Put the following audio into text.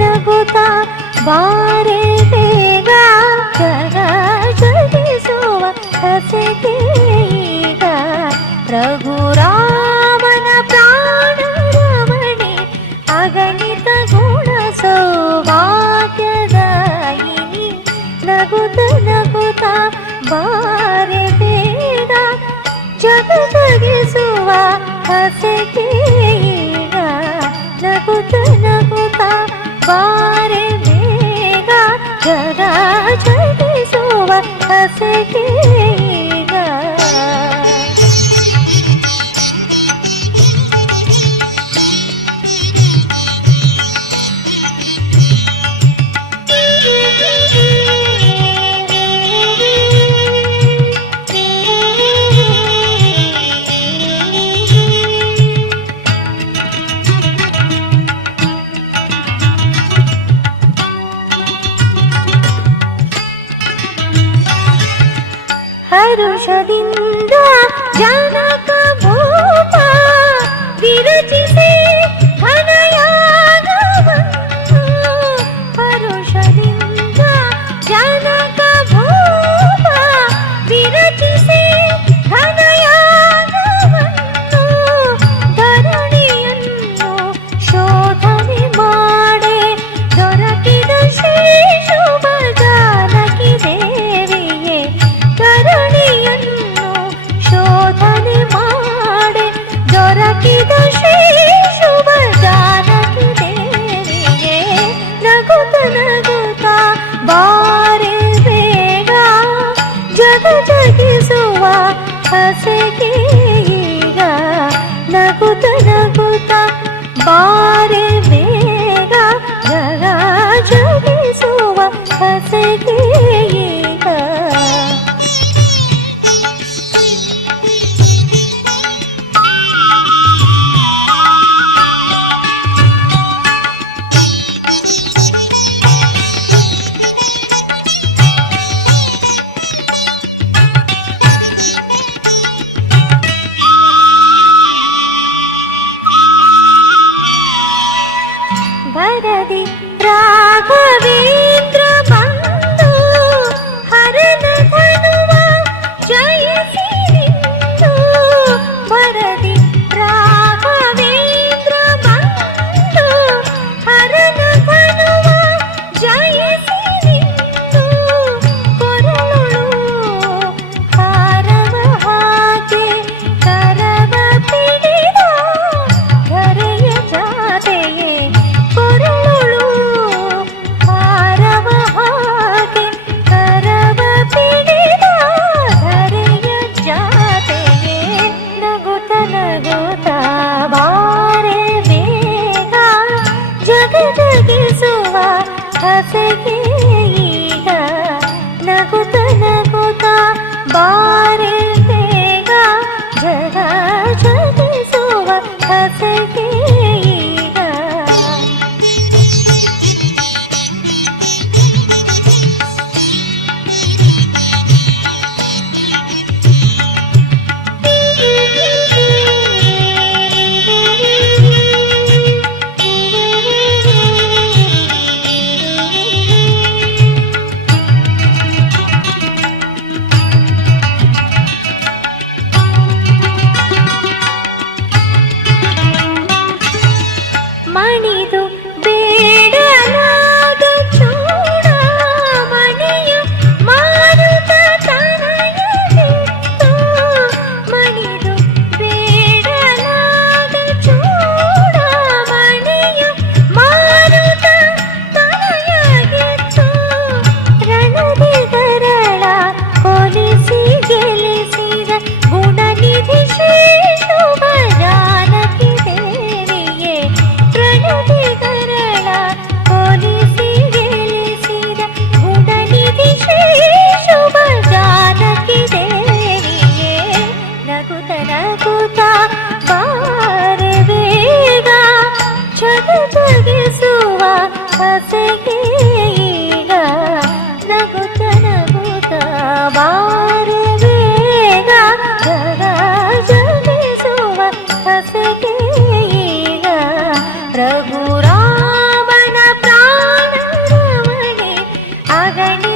ನಗುತ್ತಾ ಬಾರೆ ಬೇಗ ಜಗ ಜಗಿಸುವ ಹಸೆಗೆ ಈಗ ರಘುರಾಮನ ಪ್ರಾಣರಮಣಿ ಅಗಣಿತ ಗುಣ ಸೌಭಾಗ್ಯದಾಯಿನಿ ನಗುತ್ತ ನಗುತ್ತ ಬಾರೆ ಬೇಗ ಜಗ ಜಗಿಸುವ ಹಸೆಗೆ ಈಗ ನಗುತ್ತ ನಗುತ್ತ ಬಾರೆ ಬೇಗ ಜಗ ಜಗಿಸುವ ಹಸೆಗೆ ಈಗ ಹರುಷದಿಂದ ಜನಕ ಭೂಪ ವಿರಚಿಸಿ ಘನಯಾಗವನ್ನು ಹರುಷದಿಂದ ಜನಕ ಭೂಪ ವಿರಚಿಸಿ ಘನಯಾಗವನ್ನು ಧರಣಿಯನ್ನು ಶೋಧನೆ ಮಾಡೆ ದೊರಕಿದ ಶ್ರೀ ಶುಭ ಜಾನಕಿ ದೇವಿಯೇ ಧರಣಿಯನ್ನು ಶೋಧನೆ ಮಾಡೆ ದೊರಕಿದ ಶ್ರೀ ಶುಭ ಜಾನಕಿ ದೇವಿಯೇ ನಗುತ್ತ ನಗುತ್ತ ಬಾರೆ ಬೇಗ ಜಗ ಜಗಿಸುವ ಹಸೆಗೆ ಈಗ ನಗುತ್ತ ನಗುತ್ತ ಬಾರೆ ಬೇಗ ಜಗ ಜಗಿಸುವ ಹಸೆಗೆ ಈಗ ವರದಿ ರಾಘವೇಂದ್ರ ಬಂದು ಧರಣಿ